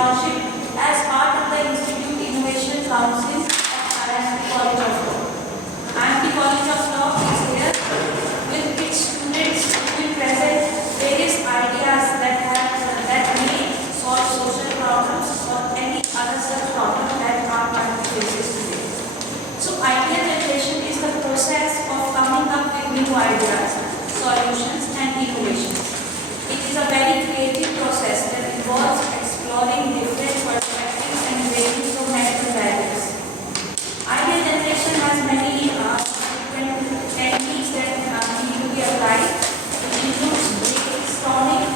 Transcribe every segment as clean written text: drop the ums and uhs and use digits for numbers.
Entrepreneurship as part of the Institute Innovation Council of IIT College of Law. IIT College of Law is here with its students who will present various ideas that may solve social problems or any other such problem that our country faces today. So idea generation is the process of coming up with new ideas, solutions and innovations. It is a very creative process that involves exploring different perspectives and breaking from medical barriers. Idea generation has many different techniques that need to be applied. It includes brainstorming,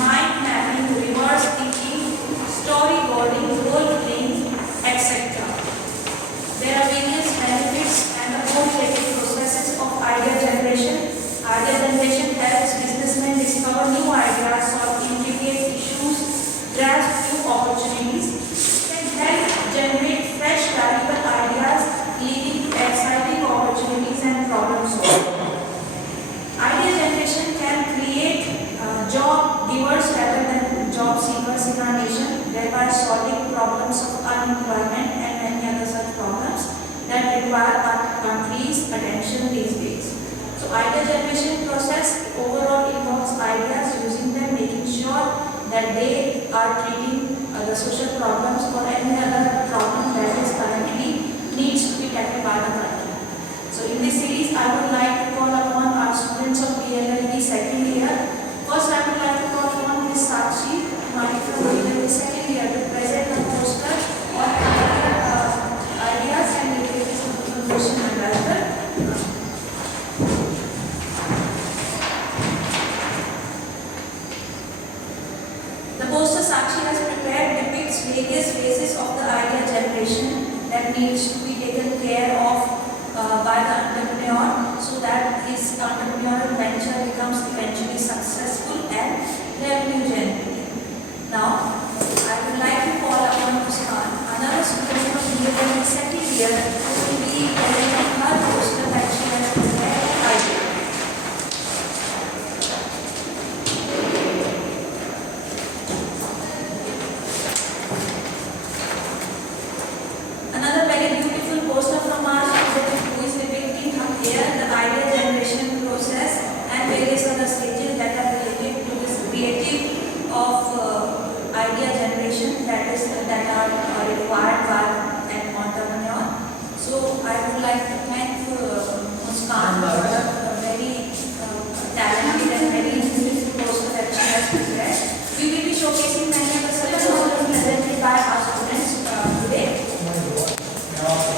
mind mapping, reverse thinking, storyboarding, role playing, etc. There are various benefits and the co-creative processes of idea generation. Idea generation helps businessmen discover new ideas, solve intricate issues, grasp new opportunities. It can help generate fresh, valuable ideas, leading to exciting opportunities and problem solving. Idea generation can create job givers rather than job seekers in our nation, thereby solving problems of unemployment and many other such problems that require our country's attention these days. So idea generation process overall involves ideas, using them, making sure that they are treating the social problems or any other problem that is currently needs to be tackled by the country. So in this series, I would like to call upon our students of BLLB second year. First, I would like to call upon Ms. Sakshi Mani from BLLB second year to present a poster on ideas and utilities of information management. The poster Sakshi has prepared depicts various phases of the idea generation that needs to be taken care of by the entrepreneur so that his entrepreneurial venture becomes eventually successful and revenue generating. Now, I would like to call upon Muskan, another student from BLLB second year, who will be presenting her poster that she has prepared idea. Another very beautiful poster from our student who is depicting here the idea generation process and various other stages that are related to this creative of idea generation that are